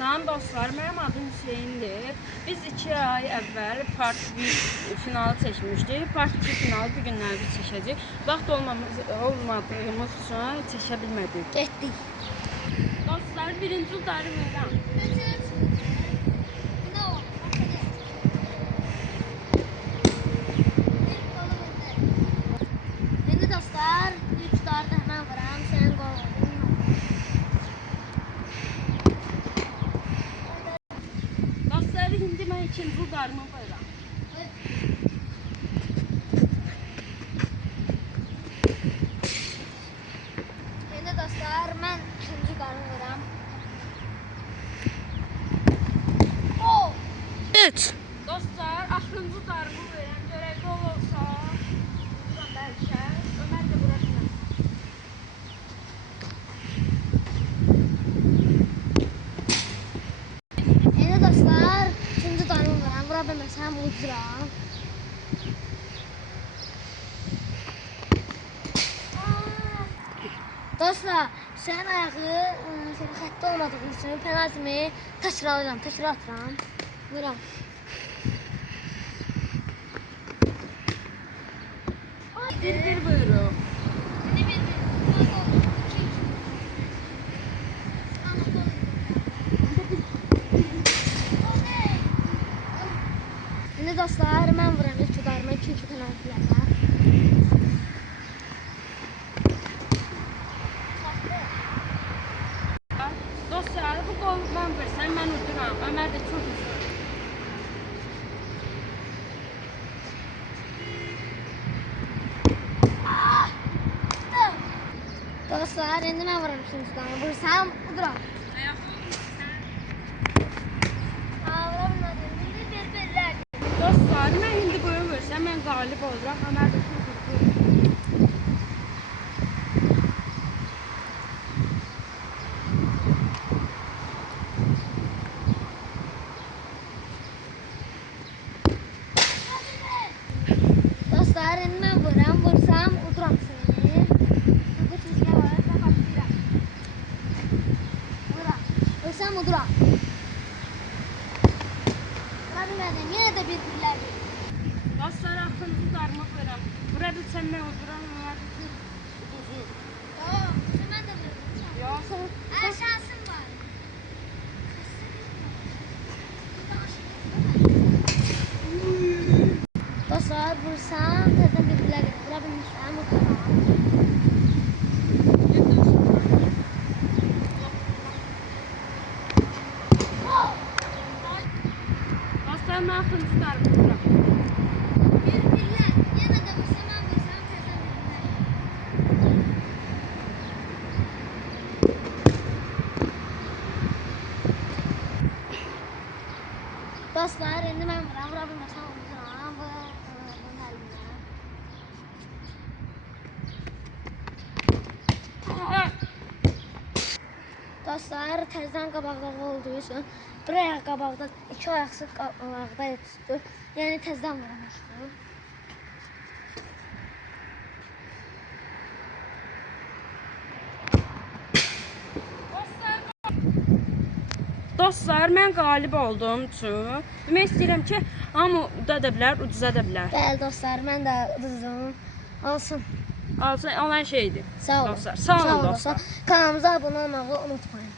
Salam dostlar, mənim adım Hüseyndir. Biz 2 ay əvvəl part 1 finalı çəkmişdik. Part 2 finalı bu günlərdə çəkəcək. Vaxt olmadığımız üçün çəkə bilmədik. Getdik. Dostlar, birinci udarı verirəm. Şimdi dostlar, 3 darda hemen vuram, senin qolun. Dostlar, indi mən ikinci udarımı verirəm. Şimdi dostlar, ben ikinci darımı vuram. Oh! 3. Dostlar, axırıncı udarımı verirəm. Görək gol olsa. Buradan bəlkə. Ömər də bura bilməm. Şimdi dostlar, ikinci darımı vuram. Vura bilməsəm uduram. Dostlar, senin ayağı senin xəttə olmadığın üçün penaltimi təkrarlayıram, təkrar atıram. Vuram. Bir buyurun. Şimdi dostlar, mən vuram ilk udarıma, ikinci penaltilərə. Dostlar, bu gol mən versəm, mən uduram. Ömər də çox uzun. Dostlar, indi mən vuram ikinci udarıma. Vursam, uduram. Vura bilmədim. İndi bir-birlər. Dostlar, mən indi boyu versəm, mən qalib oluram. Ömər də çox uzun. Dostlar, indi mən vuram. Vursam, uduram seni. Bu çizgiyə var, mən başlayıram. Vuram. Vursam, uduram. Vura bilmədim. Yenə də bir-birlər. Dostlar, axırıncı udarımı verirəm. Vura bilsəm, mən uduram. Ömər də çox uzun. Tamam, mən də vuram. Yox. Hər şansım var. Dostlar, vursam, təzdən bir-birlər. Vura bilməsəm, uduram. Dostlar, mən axırıncı udarımı verirəm. Bir-birlər. Yenə də vursam, mən vursam, təzdən bir-birlər. Dostlar, indi mən vuram. Vura bilməsəm, uduram. Bunun əlindən. Dostlar, təzdən qabaqda olduğu üçün bir ayaq qabaqda, iki ayaqsı qabaqda yetişdi. Yəni təzdən vurmuşdu. Dostlar, mən qalib olduğum üçün demək istəyirəm ki, hamı uda bilər, uduza da bilər. Bəli dostlar, mən də uduzum. Olsun. Olan şeydir. Sağ olun. Dostlar, sağ olun dostlar. Kanalımıza abunə olmağı unutmayın.